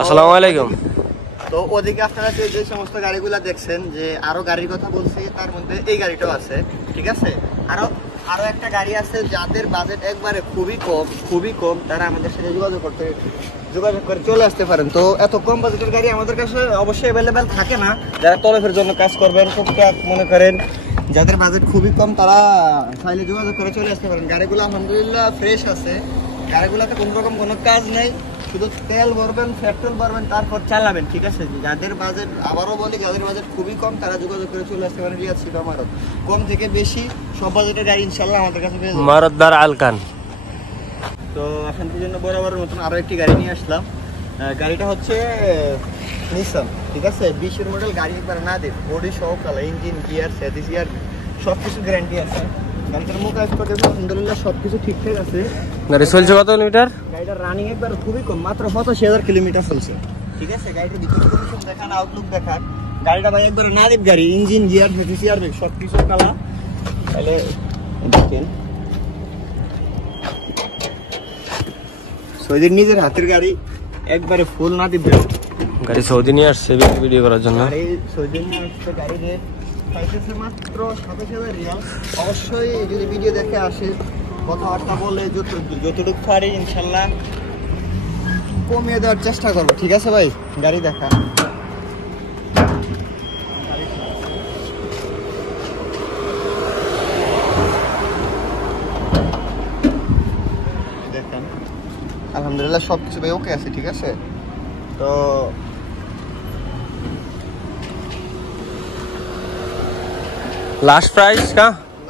আসসালামু আলাইকুম। তো ওদিকে আপনারা যে সমস্ত গাড়িগুলো দেখছেন, যে আরো গাড়ির কথা বলছি, তার মধ্যে এই গাড়িটাও আছে, ঠিক আছে। আরো একটা গাড়ি আছে যাদের বাজেট একবারে খুবই কম, তারা আমাদের সাথে যোগাযোগ করে চলে আসতে পারেন। তো এত কম বাজেটের গাড়ি আমাদের কাছে অবশ্যই অ্যাভেলেবেল থাকে না। যারা তরফের জন্য কাজ করবেন, টুকটাক মনে করেন যাদের বাজেট খুবই কম, তারা চাইলে যোগাযোগ করে চলে আসতে পারেন। গাড়িগুলো আলহামদুলিল্লাহ ফ্রেশ আছে, গাড়িগুলোতে কোনো রকম কোনো কাজ নেই, শুধু তেল ভরবেন, পেট্রোল ভরবেন, তারপর চালাবেন, ঠিক আছে। যাদের বাজেট, আবারও বলি, যাদের বাজেট খুবই কম, তারা যোগাযোগ করে চলে আসতে পারেন রিয়াদ শিবা মারত। কম থেকে বেশি সব বাজেটের গাড়ি ইনশাল্লাহ আমাদের কাছে পেয়ে যাবেন। মারদ্দার আলকান। তো আপনাদের জন্য বরাবরের মতন আরও একটি গাড়ি নিয়ে আসলাম। গাড়িটা হচ্ছে নিসান, ঠিক আছে। 20-এর মডেল গাড়ি, একবার না দেখ, বডি সহ কালা, ইঞ্জিন, গিয়ার, সেদিসিয়ার সব কিছু গ্যারান্টি আছে। গাড়িটার মুখ আসতে দেখুন, আলহামদুলিল্লাহ সব কিছু ঠিকঠাক আছে। গাড়ি চলছে কত কিলোমিটার? গাড়িটার রানিং একবার খুবই কম, মাত্র 85,000 কিলোমিটার চলছে, ঠিক আছে। গাড়িটার ভিতরে কন্ডিশন দেখান, আউটলুক দেখান। গাড়িটা ভাই একবার না দেব গাড়ি, ইঞ্জিন, গিয়ার, সেদিসিয়ার সব কিছু কালা। তাহলে দেখেন, সৌদির নিজের হাতের গাড়ি, একবারে ফুল না দিবে। গাড়ি সৌদি নিয়ে আসছে ভিডিও করার জন্য। গাড়ি সৌদি নিয়ে আসছে, গাড়ি রেট পাইতেছে মাত্র 27,000 রিয়াল। অবশ্যই যদি ভিডিও দেখে আসে, কথাবার্তা বলে যতটুকু পারি ইনশাল্লাহ কমিয়ে দেওয়ার চেষ্টা করবো, ঠিক আছে ভাই। গাড়ি দেখা দেখেন, আলহামদুলিল্লাহ সবকিছু ভাই ওকে আছে, ঠিক আছে। তো লাস্ট প্রাইস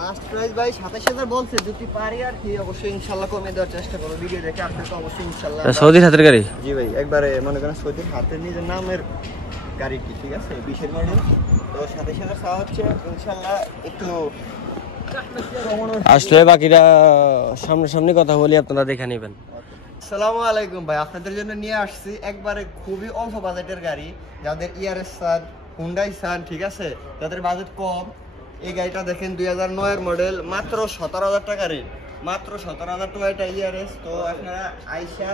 লাস্ট প্রাইস ভাই 27,000 বলছে, যদি পারি আর কি অবশ্যই ইনশাল্লাহ কমিয়ে দেওয়ার চেষ্টা করবো। ভিডিও দেখে আসলে তো অবশ্যই ইনশাল্লাহ। সৌদির হাতের গাড়ি? জি ভাই, একবারে মনে করেন সৌদির হাতের নিজের নামের গাড়িটি, ঠিক আছে। 20-এর মডেল। তো 27,000 চাওয়া হচ্ছে, ইনশাল্লাহ একটু আসলে বাকিরা সামনাসামনি কথা বলি, আপনারা দেখে নেবেন। আসসালামু আলাইকুম ভাই, আপনাদের জন্য নিয়ে আসছি একবারে খুবই অল্প বাজেটের গাড়ি, যাদের ইয়ারেস সান, হুন্ডাই সান, ঠিক আছে, যাদের বাজেট কম। এই গাড়িটা দেখেন 2009-এর মডেল, মাত্র 17,000 টাকা রেট, মাত্র 17,000 টাকা। এটা ইয়ারেস। তো আপনারা আইসা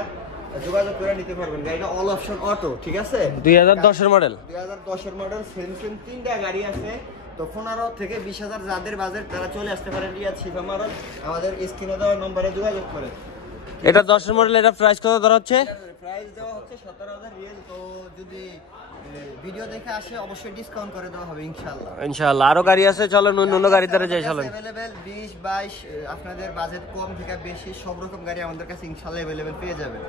যোগাযোগ করে নিতে পারবেন। গাড়িটা অল অপশন অটো, ঠিক আছে। 2010-এর মডেল। 2010-এর মডেল, সেম তিনটা গাড়ি আছে। তো 15 থেকে 20,000 যাদের বাজেট, তারা চলে আসতে পারেন রিয়াদ শিবা মারত, আমাদের স্ক্রিনে দেওয়া নম্বরে যোগাযোগ করে। এটা 10-এর মডেল, এটা প্রাইস কত ধরা হচ্ছে? প্রাইস দেওয়া হচ্ছে 17,000 রিয়াল। তো যদি ভিডিও দেখে আসে, অবশ্যই ডিসকাউন্ট করে দেওয়া হবে ইনশাআল্লাহ। ইনশাআল্লাহ। আরো গাড়ি আছে, চলো অন্য গাড়ি ধরে যাই। চলো अवेलेबल 20-22, আপনাদের বাজেট কম থেকে বেশি সব রকম গাড়ি আমাদের কাছে ইনশাআল্লাহ अवेलेबल পেয়ে যাবেন।